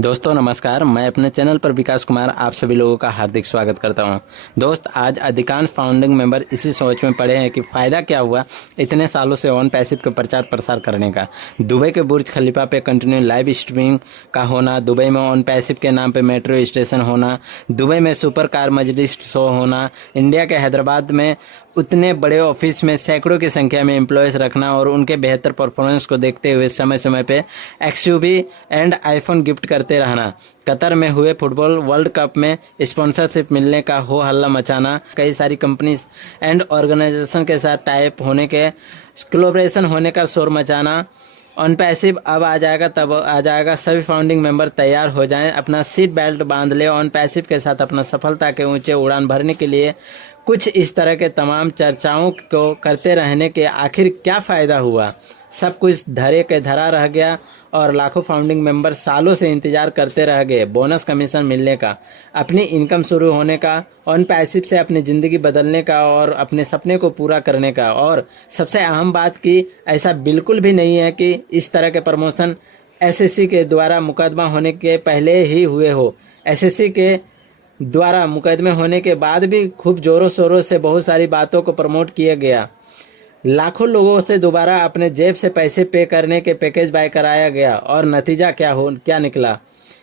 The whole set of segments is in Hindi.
दोस्तों नमस्कार, मैं अपने चैनल पर विकास कुमार आप सभी लोगों का हार्दिक स्वागत करता हूं। दोस्त, आज अधिकांश फाउंडिंग मेंबर इसी सोच में पड़े हैं कि फ़ायदा क्या हुआ इतने सालों से ऑन पैसिव का प्रचार प्रसार करने का। दुबई के बुर्ज खलीफा पे कंटिन्यू लाइव स्ट्रीमिंग का होना, दुबई में ऑन पैसिव के नाम पे मेट्रो स्टेशन होना, दुबई में सुपर कार मजलिस शो होना, इंडिया के हैदराबाद में उतने बड़े ऑफिस में सैकड़ों की संख्या में एम्प्लॉयज़ रखना और उनके बेहतर परफॉर्मेंस को देखते हुए समय समय पे एक्सयूवी एंड आईफोन गिफ्ट करते रहना, कतर में हुए फुटबॉल वर्ल्ड कप में स्पॉन्सरशिप मिलने का हो हल्ला मचाना, कई सारी कंपनीज एंड ऑर्गेनाइजेशन के साथ टाइप होने के कोलैबोरेशन होने का शोर मचाना। ऑन पैसिव अब आ जाएगा, तब आ जाएगा। सभी फाउंडिंग मेंबर तैयार हो जाएं, अपना सीट बेल्ट बांध ले। ऑन पैसिव के साथ अपना सफलता के ऊंचे उड़ान भरने के लिए कुछ इस तरह के तमाम चर्चाओं को करते रहने के आखिर क्या फ़ायदा हुआ। सब कुछ धरे के धरा रह गया और लाखों फाउंडिंग मेंबर सालों से इंतजार करते रह गए बोनस कमीशन मिलने का, अपनी इनकम शुरू होने का, ऑन पैसिव से अपनी ज़िंदगी बदलने का और अपने सपने को पूरा करने का। और सबसे अहम बात कि ऐसा बिल्कुल भी नहीं है कि इस तरह के प्रमोशन एसएससी के द्वारा मुकदमा होने के पहले ही हुए हो। एसएससी के द्वारा मुकदमे होने के बाद भी खूब जोरों शोरों से बहुत सारी बातों को प्रमोट किया गया। लाखों लोगों से दोबारा अपने जेब से पैसे पे करने के पैकेज बाय कराया गया और नतीजा क्या निकला,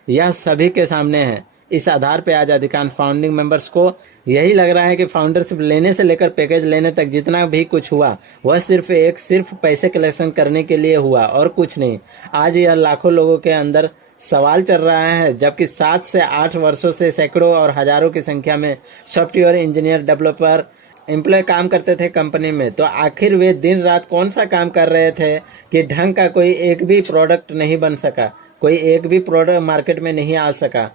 यह सभी के सामने है। इस आधार पे आज अधिकांश फाउंडिंग मेंबर्स को यही लग रहा है कि फाउंडरशिप लेने से लेकर पैकेज लेने तक जितना भी कुछ हुआ वह सिर्फ पैसे कलेक्शन करने के लिए हुआ और कुछ नहीं। आज यह लाखों लोगों के अंदर सवाल चल रहा है, जबकि 7 से 8 वर्षों से सैकड़ों और हजारों की संख्या में सॉफ्टवेयर इंजीनियर डेवलपर एम्प्लॉय काम करते थे कंपनी में। तो आखिर वे दिन रात कौन सा काम कर रहे थे कि ढंग का कोई एक भी प्रोडक्ट नहीं बन सका, कोई एक भी प्रोडक्ट मार्केट में नहीं आ सका,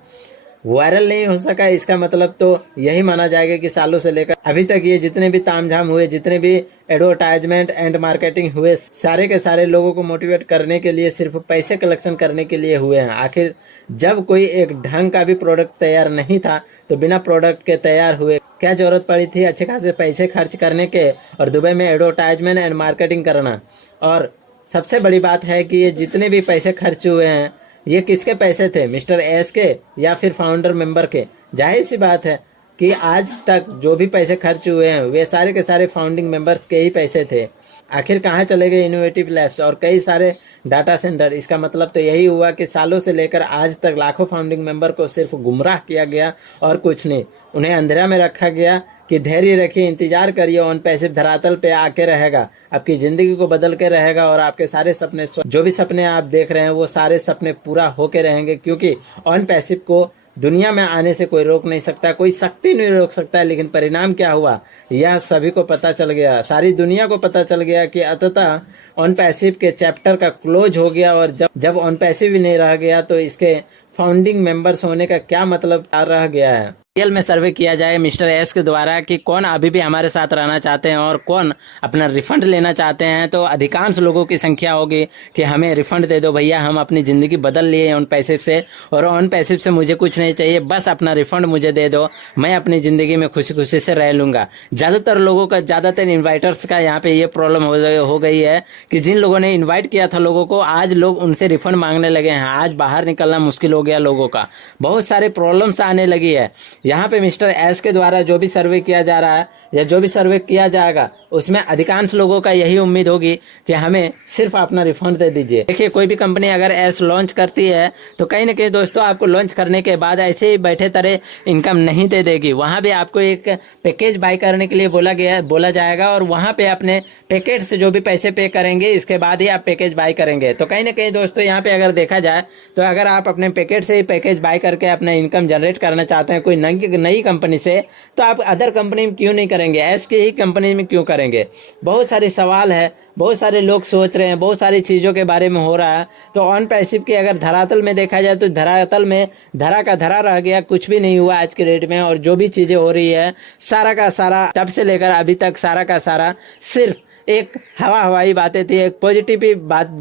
वायरल नहीं हो सका। इसका मतलब तो यही माना जाएगा कि सालों से लेकर अभी तक ये जितने भी तामझाम हुए, जितने भी एडवर्टाइजमेंट एंड मार्केटिंग हुए, सारे के सारे लोगों को मोटिवेट करने के लिए, सिर्फ पैसे कलेक्शन करने के लिए हुए हैं। आखिर जब कोई एक ढंग का भी प्रोडक्ट तैयार नहीं था तो बिना प्रोडक्ट के तैयार हुए क्या जरूरत पड़ी थी अच्छे खासे पैसे खर्च करने के और दुबई में एडवर्टाइजमेंट एंड मार्केटिंग करना। और सबसे बड़ी बात है कि ये जितने भी पैसे खर्च हुए हैं ये किसके पैसे थे, मिस्टर एस के या फिर फाउंडर मेंबर के। जाहिर सी बात है कि आज तक जो भी पैसे खर्च हुए हैं वे सारे के सारे फाउंडिंग मेंबर्स के ही पैसे थे। आखिर कहाँ चले गए इनोवेटिव लैब्स और कई सारे डाटा सेंटर। इसका मतलब तो यही हुआ कि सालों से लेकर आज तक लाखों फाउंडिंग मेंबर को सिर्फ गुमराह किया गया और कुछ नहीं। उन्हें अंधेरा में रखा गया कि धैर्य रखिए, इंतजार करिए, ऑन पैसिव धरातल पे आके रहेगा, आपकी जिंदगी को बदल के रहेगा और आपके सारे सपने, जो भी सपने आप देख रहे हैं वो सारे सपने पूरा होके रहेंगे। क्योंकि ऑन पैसिव को दुनिया में आने से कोई रोक नहीं सकता, कोई शक्ति नहीं रोक सकता। लेकिन परिणाम क्या हुआ यह सभी को पता चल गया, सारी दुनिया को पता चल गया कि अंततः ऑन पैसिव के चैप्टर का क्लोज हो गया। और जब ऑन पैसिव ही नहीं रह गया तो इसके फाउंडिंग मेंबर्स होने का क्या मतलब रह गया है। रियल में सर्वे किया जाए मिस्टर एस के द्वारा कि कौन अभी भी हमारे साथ रहना चाहते हैं और कौन अपना रिफंड लेना चाहते हैं, तो अधिकांश लोगों की संख्या होगी कि हमें रिफंड दे दो भैया, हम अपनी ज़िंदगी बदल लिए ऑन पैसिव से और ऑन पैसिव से मुझे कुछ नहीं चाहिए, बस अपना रिफंड मुझे दे दो, मैं अपनी ज़िंदगी में खुशी खुशी से रह लूँगा। ज़्यादातर इन्वाइटर्स का यहाँ पे ये प्रॉब्लम हो गई है कि जिन लोगों ने इन्वाइट किया था लोगों को, आज लोग उनसे रिफंड मांगने लगे हैं। आज बाहर निकलना मुश्किल हो गया लोगों का, बहुत सारे प्रॉब्लम्स आने लगी है। यहाँ पे मिस्टर एस के द्वारा जो भी सर्वे किया जा रहा है या जो भी सर्वे किया जाएगा उसमें अधिकांश लोगों का यही उम्मीद होगी कि हमें सिर्फ अपना रिफंड दे दीजिए। देखिए, कोई भी कंपनी अगर एस लॉन्च करती है तो कहीं ना कहीं दोस्तों आपको लॉन्च करने के बाद ऐसे ही बैठे तरह इनकम नहीं दे देगी। वहाँ भी आपको एक पैकेज बाय करने के लिए बोला जाएगा और वहाँ पे अपने पैकेज से जो भी पैसे पे करेंगे इसके बाद ही आप पैकेज बाय करेंगे। तो कहीं ना कहीं दोस्तों यहाँ पे अगर देखा जाए तो अगर आप अपने पैकेज से ही पैकेज बाय करके अपना इनकम जनरेट करना चाहते हैं कोई नई कंपनी से, तो आप अदर कंपनी में क्यों नहीं करेंगे, एस की ही कंपनी में क्यों करेंगे। बहुत सारे सवाल है, बहुत सारे लोग सोच रहे हैं, बहुत सारी चीज़ों के बारे में हो रहा है। तो ऑन पैसिव के अगर धरातल में देखा जाए तो धरातल में धरा का धरा रह गया, कुछ भी नहीं हुआ आज के डेट में। और जो भी चीज़ें हो रही है सारा का सारा तब से लेकर अभी तक सारा का सारा सिर्फ एक हवाई बातें थी, एक पॉजिटिव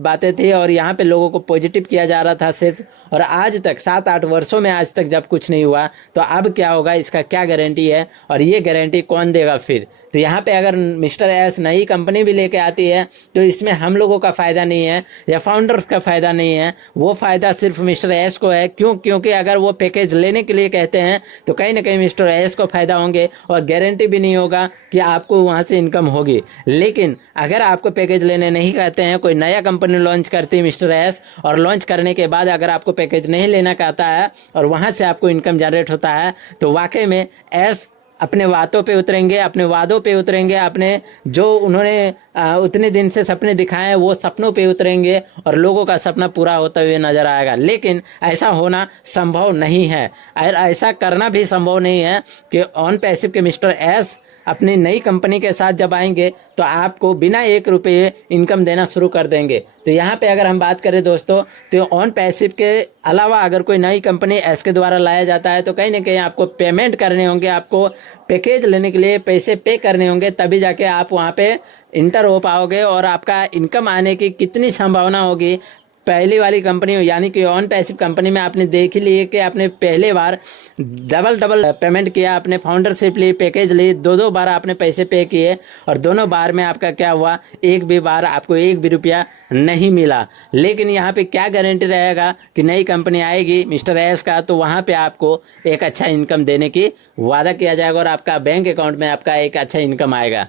बातें थी और यहाँ पे लोगों को पॉजिटिव किया जा रहा था सिर्फ। और आज तक 7-8 वर्षों में आज तक जब कुछ नहीं हुआ तो अब क्या होगा इसका क्या गारंटी है और ये गारंटी कौन देगा फिर। तो यहाँ पे अगर मिस्टर एस नई कंपनी भी लेके आती है तो इसमें हम लोगों का फ़ायदा नहीं है या फाउंडर्स का फ़ायदा नहीं है, वो फ़ायदा सिर्फ मिस्टर एस को है। क्योंकि अगर वो पैकेज लेने के लिए कहते हैं तो कहीं ना कहीं मिस्टर एस को फ़ायदा होंगे और गारंटी भी नहीं होगा कि आपको वहाँ से इनकम होगी। लेकिन अगर आपको पैकेज लेने नहीं कहते हैं, कोई नया कंपनी लॉन्च करती है मिस्टर एस, और लॉन्च करने के बाद अगर आपको पैकेज नहीं लेना कहता है और वहाँ से आपको इनकम जनरेट होता है, तो वाकई में एस अपने बातों पे उतरेंगे, अपने वादों पे उतरेंगे, अपने जो उन्होंने उतने दिन से सपने दिखाए हैं वो सपनों पे उतरेंगे और लोगों का सपना पूरा होता हुए नजर आएगा। लेकिन ऐसा होना संभव नहीं है और ऐसा करना भी संभव नहीं है कि ऑन पैसिव के मिस्टर एस अपनी नई कंपनी के साथ जब आएंगे तो आपको बिना 1 रुपये इनकम देना शुरू कर देंगे। तो यहाँ पे अगर हम बात करें दोस्तों, तो ऑन पैसिव के अलावा अगर कोई नई कंपनी एस के द्वारा लाया जाता है तो कहीं ना कहीं आपको पेमेंट करने होंगे, आपको पैकेज लेने के लिए पैसे पे करने होंगे, तभी जाके आप वहाँ पे इंटर हो पाओगे और आपका इनकम आने की कितनी संभावना होगी। पहली वाली कंपनी यानी कि ऑन पैसिव कंपनी में आपने देख ही लिए कि आपने पहले बार डबल पेमेंट किया, आपने फाउंडरशिप ली, पैकेज ली, 2 बार आपने पैसे पे किए और दोनों बार में आपका क्या हुआ, एक भी बार आपको 1 भी रुपया नहीं मिला। लेकिन यहाँ पे क्या गारंटी रहेगा कि नई कंपनी आएगी मिस्टर एस का तो वहाँ पे आपको एक अच्छा इनकम देने की वादा किया जाएगा और आपका बैंक अकाउंट में आपका एक अच्छा इनकम आएगा,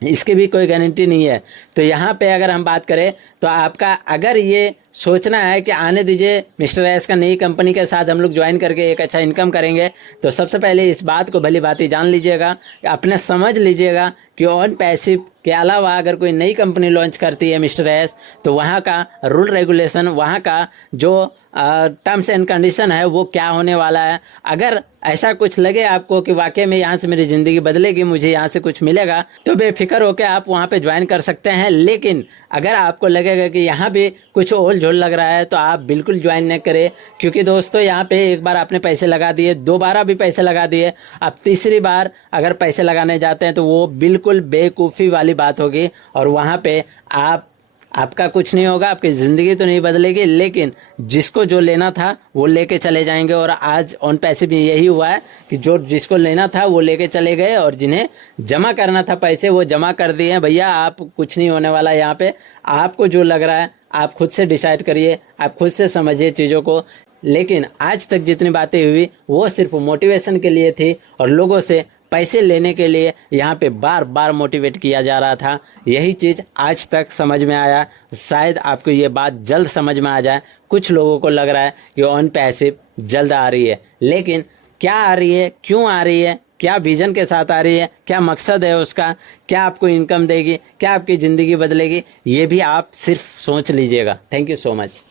इसकी भी कोई गारंटी नहीं है। तो यहाँ पे अगर हम बात करें तो आपका अगर ये सोचना है कि आने दीजिए मिस्टर एस का नई कंपनी के साथ हम लोग ज्वाइन करके एक अच्छा इनकम करेंगे, तो सबसे पहले इस बात को भली भांति जान लीजिएगा, अपने समझ लीजिएगा कि ऑन पैसिव के अलावा अगर कोई नई कंपनी लॉन्च करती है मिस्टर एस तो वहाँ का रूल रेगुलेशन, वहाँ का जो टर्म्स एंड कंडीशन है वो क्या होने वाला है। अगर ऐसा कुछ लगे आपको कि वाकई में यहाँ से मेरी ज़िंदगी बदलेगी, मुझे यहाँ से कुछ मिलेगा, तो बेफिक्र होकर आप वहाँ पे ज्वाइन कर सकते हैं। लेकिन अगर आपको लगेगा कि यहाँ भी कुछ ओल झोल लग रहा है तो आप बिल्कुल ज्वाइन न करें, क्योंकि दोस्तों यहाँ पे एक बार आपने पैसे लगा दिए, 2 बार भी पैसे लगा दिए, अब तीसरी बार अगर पैसे लगाने जाते हैं तो वो बिल्कुल बेवकूफ़ी वाली बात होगी और वहाँ पे आपका कुछ नहीं होगा, आपकी ज़िंदगी तो नहीं बदलेगी, लेकिन जिसको जो लेना था वो लेके चले जाएंगे। और आज ऑन पैसिव में यही हुआ है कि जो जिसको लेना था वो लेके चले गए और जिन्हें जमा करना था पैसे वो जमा कर दिए। भैया आप कुछ नहीं होने वाला यहाँ पे, आपको जो लग रहा है आप खुद से डिसाइड करिए, आप खुद से समझिए चीज़ों को। लेकिन आज तक जितनी बातें हुई वो सिर्फ मोटिवेशन के लिए थी और लोगों से पैसे लेने के लिए यहाँ पे बार बार मोटिवेट किया जा रहा था। यही चीज़ आज तक समझ में आया, शायद आपको ये बात जल्द समझ में आ जाए। कुछ लोगों को लग रहा है कि ऑन पैसिव जल्द आ रही है, लेकिन क्या आ रही है, क्यों आ रही है, क्या विजन के साथ आ रही है, क्या मकसद है उसका, क्या आपको इनकम देगी, क्या आपकी ज़िंदगी बदलेगी, ये भी आप सिर्फ सोच लीजिएगा। Thank you so much.